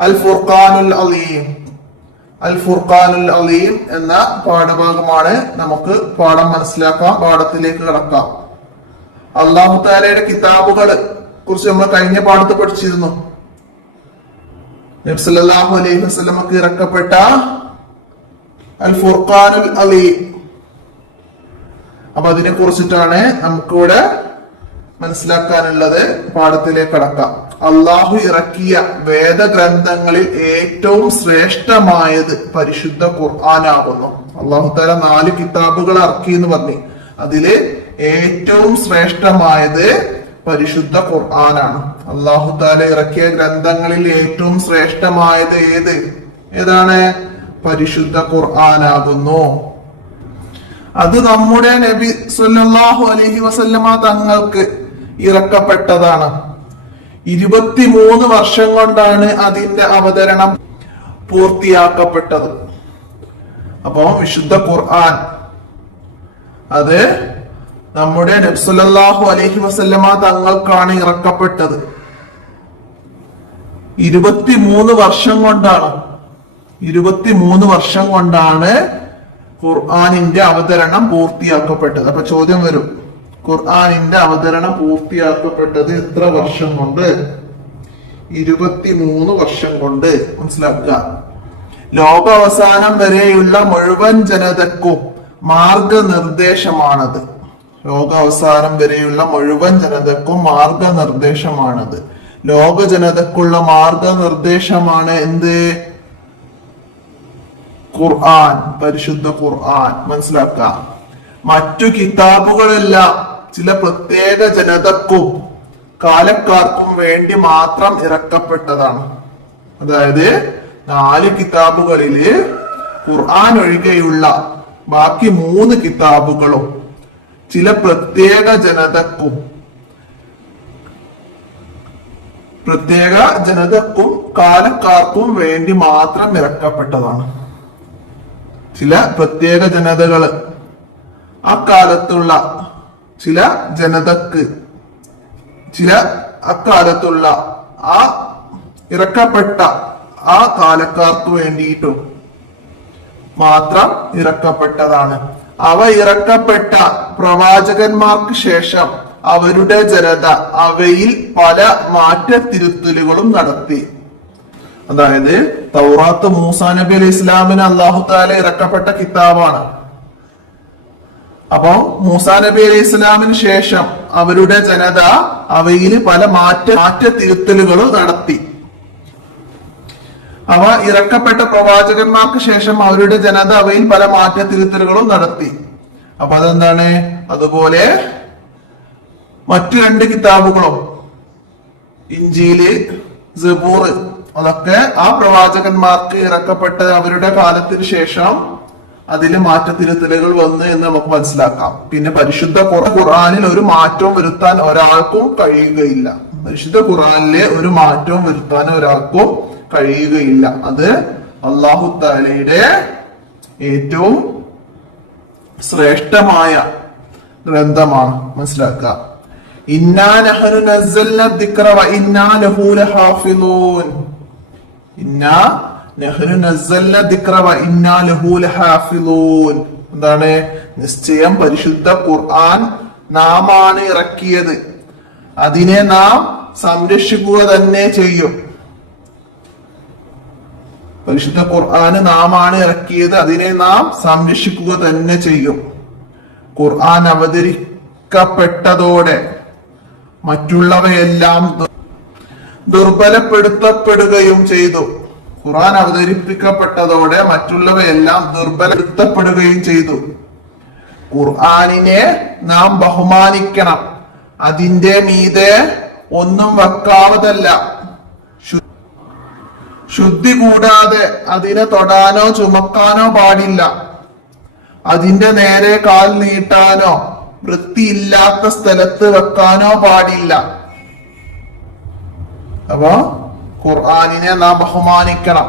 അൽ ഫുർഖാനുൽ അലീം. അൽ ഫുർഖാനുൽ അലീം എന്ന പാഠഭാഗമാണ്. നമുക്ക് പാഠം മനസ്സിലാക്കാം, പാഠത്തിലേക്ക് കടക്കാം. അല്ലാഹു തആലയുടെ കിതാബുകളെ കുറിച്ച് നമ്മൾ കഴിഞ്ഞ പാഠത്ത് പഠിച്ചിരുന്നു. നബി സല്ലല്ലാഹു അലൈഹി വസല്ലമക്ക് ഇറക്കപ്പെട്ട അൽ ഫുർഖാനുൽ അലീം, അപ്പൊ അതിനെ കുറിച്ചിട്ടാണ് നമുക്കിവിടെ മനസ്സിലാക്കാനുള്ളത്. പാഠത്തിലേക്ക് കടക്കാം. അള്ളാഹു ഇറക്കിയ വേദഗ്രന്ഥങ്ങളിൽ ഏറ്റവും ശ്രേഷ്ഠമായത് പരിശുദ്ധ ഖുർആനാകുന്നു. അള്ളാഹു തആല 4 കിതാബുകൾ ഇറക്കി എന്ന് പറഞ്ഞു. അതില് ഏറ്റവും ശ്രേഷ്ഠമായത് പരിശുദ്ധ ഖുർആനാണ്. അള്ളാഹു തആല ഇറക്കിയ ഗ്രന്ഥങ്ങളിൽ ഏറ്റവും ശ്രേഷ്ഠമായത് ഏതാണ്? പരിശുദ്ധ ഖുർആനാകുന്നു. അത് നമ്മുടെ നബി സല്ലല്ലാഹു അലൈഹി വസല്ലമ തങ്ങൾക്ക് ഇറക്കപ്പെട്ടതാണ്. 23 വർഷം കൊണ്ടാണ് അതിന്റെ അവതരണം പൂർത്തിയാക്കപ്പെട്ടത്. അപ്പോ വിശുദ്ധ ഖുർആൻ അത് നമ്മുടെ നബി സല്ലല്ലാഹു അലൈഹി വസല്ലമ തങ്ങൾക്കാണ് ഇറക്കപ്പെട്ടത്. 23 വർഷം കൊണ്ടാണ് 23 വർഷം കൊണ്ടാണ് ഖുർആനിന്റെ അവതരണം പൂർത്തിയാക്കപ്പെട്ടത്. അപ്പൊ ചോദ്യം വരും, ഖുർആനിന്റെ അവതരണം പൂർത്തിയാക്കപ്പെട്ടത് എത്ര വർഷം കൊണ്ട്? 23 വർഷം കൊണ്ട്. മനസ്സിലാക്കുക. ലോകാവസാനം വരെയുള്ള മുഴുവൻ ജനതക്കും മാർഗനിർദ്ദേശമാണത്. ലോകാവസാനം വരെയുള്ള മുഴുവൻ ജനതക്കും മാർഗനിർദ്ദേശമാണത്. ലോക ജനതക്കുള്ള മാർഗനിർദ്ദേശമാണ് എന്ത്? ഖുർആൻ, പരിശുദ്ധ ഖുർആൻ. മനസ്സിലാക്കുക. മറ്റു കിതാബുകളെല്ലാം ചില പ്രത്യേക ജനതക്കും കാലക്കാർക്കും വേണ്ടി മാത്രം ഇറക്കപ്പെട്ടതാണ്. അതായത് 4 കിതാബുകളില് ഖുർആൻ ഒഴികെയുള്ള ബാക്കി 3 കിതാബുകളും ചില പ്രത്യേക ജനതക്കും കാലക്കാർക്കും വേണ്ടി മാത്രം ഇറക്കപ്പെട്ടതാണ്. ചില പ്രത്യേക ജനതകള്, അക്കാലത്തുള്ള ചില ജനതക്ക്, അക്കാലത്തുള്ള ആ ഇറക്കപ്പെട്ട ആ കാലക്കാർക്ക് വേണ്ടിയിട്ടും മാത്രം ഇറക്കപ്പെട്ടതാണ്. അവ ഇറക്കപ്പെട്ട പ്രവാചകന്മാർക്ക് ശേഷം അവരുടെ ജനത അവയിൽ പല മാറ്റത്തിരുത്തലുകളും നടത്തി. അതായത് തൗറാത്ത് മൂസാ നബി അലൈഹി ഇസ്ലാമിന് അല്ലാഹു തആല ഇറക്കപ്പെട്ട കിതാബാണ്. അപ്പൊ മൂസാ നബി അലൈഹി ഇസ്ലാമിന് ശേഷം അവരുടെ ജനത അവയിൽ പല മാറ്റത്തിരുത്തലുകളും നടത്തി. അവ ഇറക്കപ്പെട്ട പ്രവാചകന്മാർക്ക് ശേഷം അവരുടെ ജനത അവയിൽ പല മാറ്റത്തിരുത്തലുകളും നടത്തി. അപ്പൊ അതെന്താണ്? അതുപോലെ മറ്റു 2 കിതാബുകളും, ഇഞ്ചീല്, സബൂർ, അതൊക്കെ ആ പ്രവാചകന്മാർക്ക് ഇറക്കപ്പെട്ട അവരുടെ കാലത്തിന് ശേഷം അതിൽ മാറ്റത്തിരുത്തലുകൾ വന്നു എന്ന് നമുക്ക് മനസ്സിലാക്കാം. പിന്നെ പരിശുദ്ധ ഖുർആനിൽ ഒരു മാറ്റവും വരുത്താൻ ഒരാൾക്കും കഴിയുകയില്ല. പരിശുദ്ധ ഖുർആനിലെ ഒരു മാറ്റവും വരുത്താൻ ഒരാൾക്കും കഴിയുകയില്ല. അത് അല്ലാഹു തആലയുടെ ഏറ്റവും ശ്രേഷ്ഠമായ ഗ്രന്ഥമാണ്. മനസ്സിലാക്കുക. ഇന്നാ നഹ്നു നസ്സൽന ദിക്റ വ ഇന്നാ ലഹു ലഹാഫിളൂൻ. ഇന്നാ നഹ്നു നസ്സൽന ദിക്റ വ ഇന്നാ ലഹു ലഹാഫിളൂൻ. എന്താണ്? നിശ്ചയം പരിശുദ്ധ ഖുർആൻ നാമാണ് ഇറക്കിയത്, അതിനെ നാം സംരക്ഷിക്കുക തന്നെ ചെയ്യും. പരിശുദ്ധ ഖുർആന് നാമാണ് ഇറക്കിയത്, അതിനെ നാം സംരക്ഷിക്കുക തന്നെ ചെയ്യും. ഖുർആൻ അവതരിക്കപ്പെട്ടതോടെ മറ്റുള്ളവയെല്ലാം ദുർബലപ്പെടുത്തപ്പെടുകയും ചെയ്തു. ഖുർആൻ അവതരിപ്പിക്കപ്പെട്ടതോടെ മറ്റുള്ളവയെല്ലാം ദുർബലപ്പെടുത്തപ്പെടുകയും ചെയ്തു. ഖുർആനിനെ നാം ബഹുമാനിക്കണം. അതിന്റെ മീതെ ഒന്നും വെക്കാവതല്ല. ശുദ്ധി കൂടാതെ അതിനെ തൊടാനോ ചുമക്കാനോ പാടില്ല. അതിന്റെ നേരെ കാൽ നീട്ടാനോ വൃത്തിയില്ലാത്ത സ്ഥലത്ത് വെക്കാനോ പാടില്ല. അപ്പോ ഖുർആനിനെ നാം ബഹുമാനിക്കണം.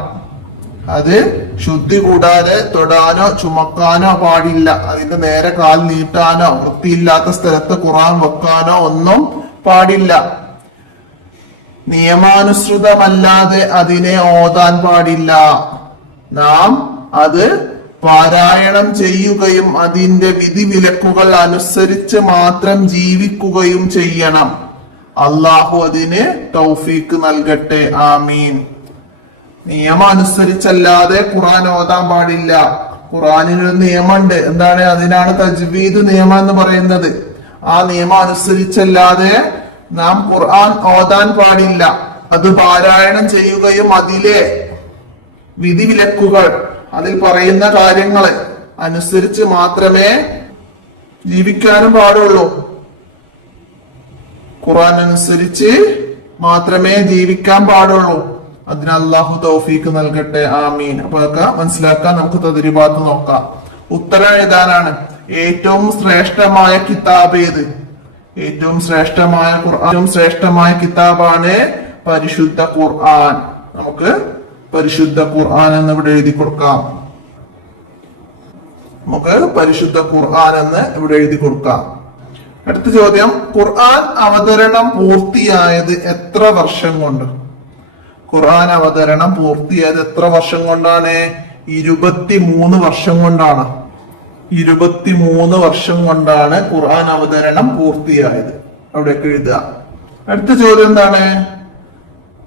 അത് ശുദ്ധി കൂടാതെ തൊടാനോ ചുമക്കാനോ പാടില്ല. അതിന്റെ നേരെ കാൽ നീട്ടാനോ വൃത്തിയില്ലാത്ത സ്ഥലത്ത് ഖുർആൻ വെക്കാനോ ഒന്നും പാടില്ല. നിയമാനുസൃതമല്ലാതെ അതിനെ ഓതാൻ പാടില്ല. നാം അത് പാരായണം ചെയ്യുകയും അതിന്റെ വിധിവിലക്കുകൾ അനുസരിച്ച് മാത്രം ജീവിക്കുകയും ചെയ്യണം. അള്ളാഹു അതിന് തൗഫീക്ക് നൽകട്ടെ. ആമീൻ. നിയമം അനുസരിച്ചല്ലാതെ ഖുർആൻ ഓതാൻ പാടില്ല. ഖുർആനിനൊരു നിയമമുണ്ട്. എന്താണ്? അതിനാണ് തജ്വീദ് നിയമം എന്ന് പറയുന്നത്. ആ നിയമം അനുസരിച്ചല്ലാതെ നാം ഖുർആൻ ഓതാൻ പാടില്ല. അത് പാരായണം ചെയ്യുകയും അതിലെ വിധിവിലക്കുകൾ, അതിൽ പറയുന്ന കാര്യങ്ങള് അനുസരിച്ച് മാത്രമേ ജീവിക്കാനും പാടുള്ളൂ. ഖുർആൻ അനുസരിച്ച് മാത്രമേ ജീവിക്കാൻ പാടുള്ളൂ. അതിന് അല്ലാഹു തൗഫീക്ക് നൽകട്ടെ. ആമീൻ. അപ്പൊ അതൊക്കെ മനസ്സിലാക്കാൻ നമുക്ക് തദ്രീബാത്ത് നോക്കാം. ഉത്തരം എഴുതാനാണ്. ഏറ്റവും ശ്രേഷ്ഠമായ കിതാബ് ഏത്? ഏറ്റവും ശ്രേഷ്ഠമായ കിതാബാണ് പരിശുദ്ധ ഖുർആൻ. നമുക്ക് പരിശുദ്ധ ഖുർആൻ എന്ന് ഇവിടെ എഴുതി കൊടുക്കാം. അടുത്ത ചോദ്യം, ഖുർആൻ അവതരണം പൂർത്തിയായത് എത്ര വർഷം കൊണ്ട്? ഖുർആൻ അവതരണം പൂർത്തിയായത് എത്ര വർഷം കൊണ്ടാണ്? 23 വർഷം കൊണ്ടാണ്. 23 വർഷം കൊണ്ടാണ് ഖുർആൻ അവതരണം പൂർത്തിയായത്. അവിടെയൊക്കെ എഴുതുക. അടുത്ത ചോദ്യം എന്താണ്?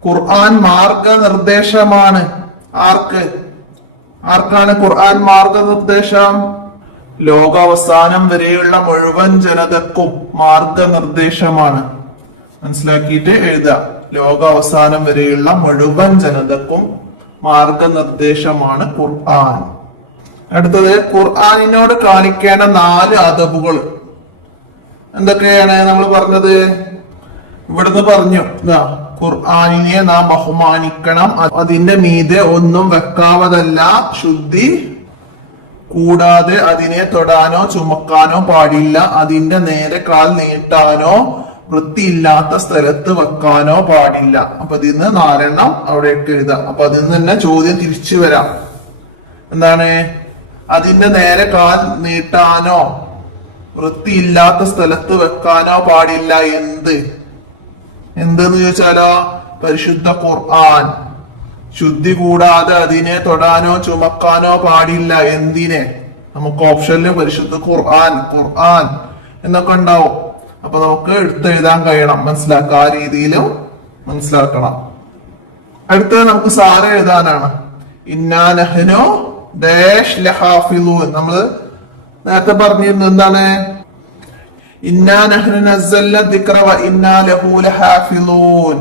ഖുർആൻ മാർഗനിർദ്ദേശമാണ്. ആർക്കാണ് ഖുർആൻ മാർഗനിർദ്ദേശം? ലോകാവസാനം വരെയുള്ള മുഴുവൻ ജനതക്കും മാർഗനിർദ്ദേശമാണ്. മനസ്സിലാക്കിയിട്ട് എഴുതുക. ലോകാവസാനം വരെയുള്ള മുഴുവൻ ജനതക്കും മാർഗനിർദ്ദേശമാണ് ഖുർആൻ. അടുത്തത്, ഖുർആനിനോട് കാണിക്കേണ്ട 4 അദബുകൾ എന്തൊക്കെയാണ് നമ്മൾ പറഞ്ഞത്? ഇവിടുന്ന് പറഞ്ഞു, ഖുർആനിനെ നാം ബഹുമാനിക്കണം. അതിന്റെ മീതെ ഒന്നും വെക്കാവതല്ല. ശുദ്ധി കൂടാതെ അതിനെ തൊടാനോ ചുമക്കാനോ പാടില്ല. അതിന്റെ നേരെ കാൽ നീട്ടാനോ വൃത്തിയില്ലാത്ത സ്ഥലത്ത് വെക്കാനോ പാടില്ല. അപ്പൊ ഇതിന്ന് 4 എണ്ണം അവിടെയൊക്കെ എഴുതാം. അപ്പൊ അതിൽ നിന്ന് തന്നെ ചോദ്യം തിരിച്ചു വരാം. എന്താണ്? അതിന്റെ നേരെ കാൽ നീട്ടാനോ വൃത്തിയില്ലാത്ത സ്ഥലത്ത് വെക്കാനോ പാടില്ല. എന്തെന്ന് ചോദിച്ചാലോ, പരിശുദ്ധ ഖുർആൻ. ശുദ്ധി കൂടാതെ അതിനെ തൊടാനോ ചുമക്കാനോ പാടില്ല. എന്തിനെ? നമുക്ക് ഓപ്ഷനില് പരിശുദ്ധ ഖുർആൻ എന്നൊക്കെ ഉണ്ടാവും. അപ്പൊ നമുക്ക് എടുത്തെഴുതാൻ കഴിയണം. മനസ്സിലാക്കുക. ആ രീതിയിലും മനസ്സിലാക്കണം. അടുത്തത് നമുക്ക് സാര എഴുതാനാണ്. ഇന്നാ നഹ്നു ഡാഷ് ലഹാഫിളൂൻ. നമ്മള് നേരത്തെ പറഞ്ഞിരുന്നു എന്താണ്? ഇന്നാ നഹ്നു നസ്സൽന ദിക്റ വ ഇന്നാ ലഹു ലഹാഫിളൂൻ.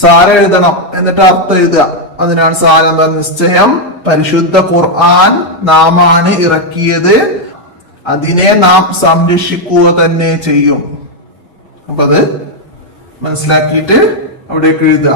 സാര എഴുതണം, എന്നിട്ട് അർത്ഥം എഴുതുക. അതിനാണ് സാര എന്താ? നിശ്ചയം പരിശുദ്ധ ഖുർആൻ നാമാണ് ഇറക്കിയത്, അതിനെ നാം സംരക്ഷിക്കുക തന്നെ ചെയ്യും. അപ്പൊ അത് മനസ്സിലാക്കിയിട്ട് അവിടേക്ക് എഴുതുക.